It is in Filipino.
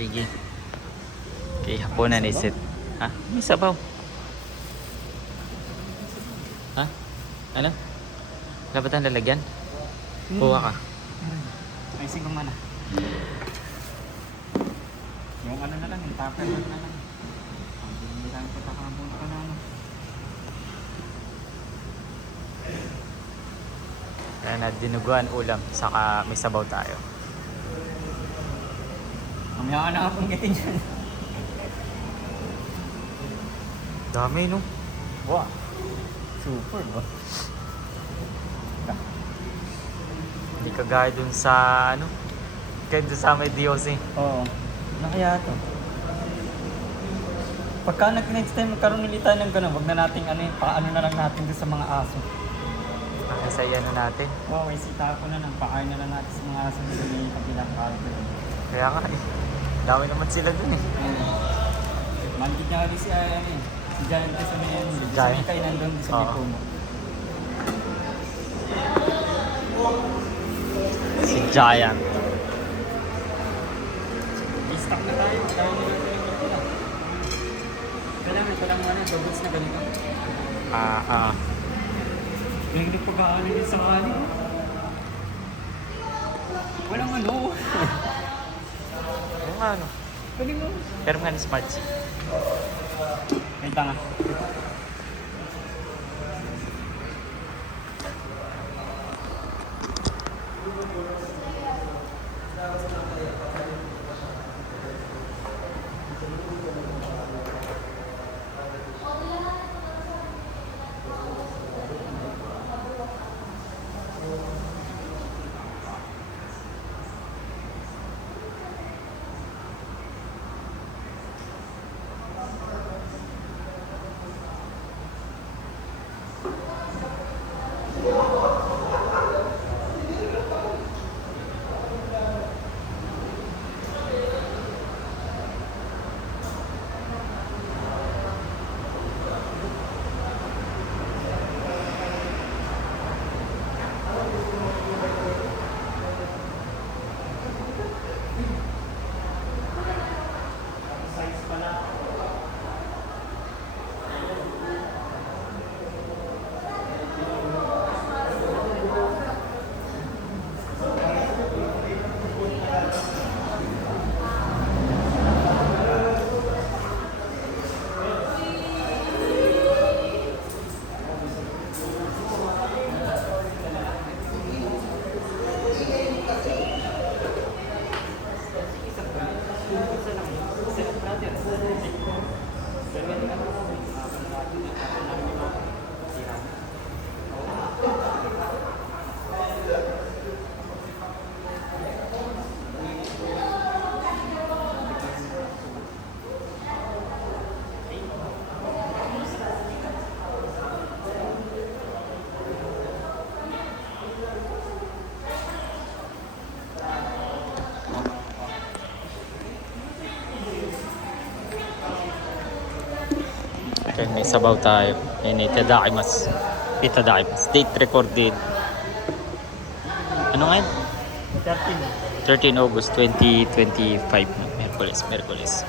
Sige. Okay, hapunan isit. Ha? May sabaw. Ha? Ano? Wala ba tayong lalagyan? Kuha ka. Ay, sige man. Yung ano na lang, yung tupper na lang. Hindi lang kita kakabong ka na ano. Ayan na, dinuguan ulam. Saka may sabaw tayo. Mamaya ka na akong gitin dyan. Dami, no? Wow. Super ba? Hindi kagaya dun sa, ano? Kaya dun sa may DOC. Oo. Ano kaya to? Pagka next time magkaroon ulit tayo ng gano'n, wag na nating ano yun, paano na lang natin doon sa mga aso. Sa ano natin. Wow, may sita ko na lang, pakain na lang natin sa mga aso doon sa may kabilang cargo. Kaya nga eh. Dami naman sila dun eh. Mandig na ulit si, ano yun, si Giant sa may, Si sa Giant. may kainan doon sa may Oo. puno. Si Giant. I-stock na tayo, tayo na lang yung pula. Kailangan ko lang ano, doubles na ganito. Yung hindi pag-aano yun sa kani. Walang ano. Oo nga, no? Pwede mo. Pero nga ni Smart Sea. May tanga. Okay, may sabaw tayo. Yan, itadakimasu. Itadakimasu. Date recorded. Ano ngayon? 13. 13 August 2025. Merkulis.